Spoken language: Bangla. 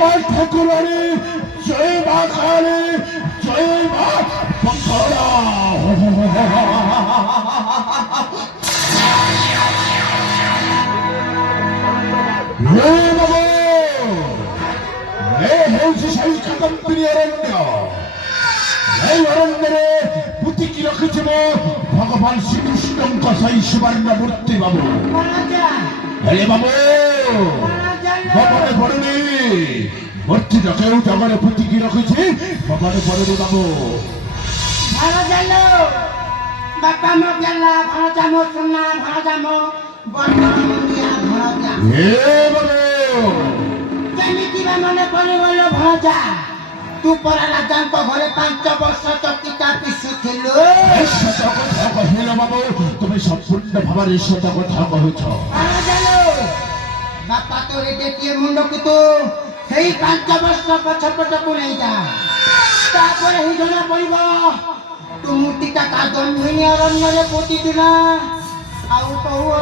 মা ঠাকুরানী, জয় মা কালী, জয় মা মঙ্গলা। ହେଉଛି ସେହି କାଦମ୍ବିନୀ ଅରଣ୍ୟ। এই অরণ্যরে পুতিকি রখিছিব ভগবান শ্রীকৃষ্ণଙ୍କ সেই সুবর্ণ মূর্তি বাবু। হেলে বাবু মনে পড়েনি মূর্তিটা কেউ জগরে পুতিকি রখিছি, মনে পড়েনি বাবু। ভালো জানো বাপা মো গেলা ভালো জামো সোনা ভালো জামো বর্ণমন্দিয়া ভালো যা হে বাবু কেমিতি বা মনে পড়ে বলো ভজা তু পরা রাজাଙ୍କ ঘরে 5 ବର୍ଷ ଚକିତା ପିସୁଥିଲୁ। ସତ କଥା କହିଲ ବାବୁ, ତୁମେ ସମ୍ପୂର୍ଣ୍ଣ ଭାବରେ ସତ କଥା କହୁଛ। ଜାଣୁ ବାପା ତୋର ଗୋଟିଏ ମୁଣ୍ଡକୁ ତୁ ସେଇ 5 ବର୍ଷ ପଛପଟକୁ ନେଇଯା, ତାପରେ ହିଁ ଜଣା ପଡ଼ିବ ତୁ ମୂର୍ତ୍ତିଟା କାଦମ୍ବିନୀ ଅରଣ୍ୟରେ ପୋତିଛୁ ନା ଆଉ ତୁ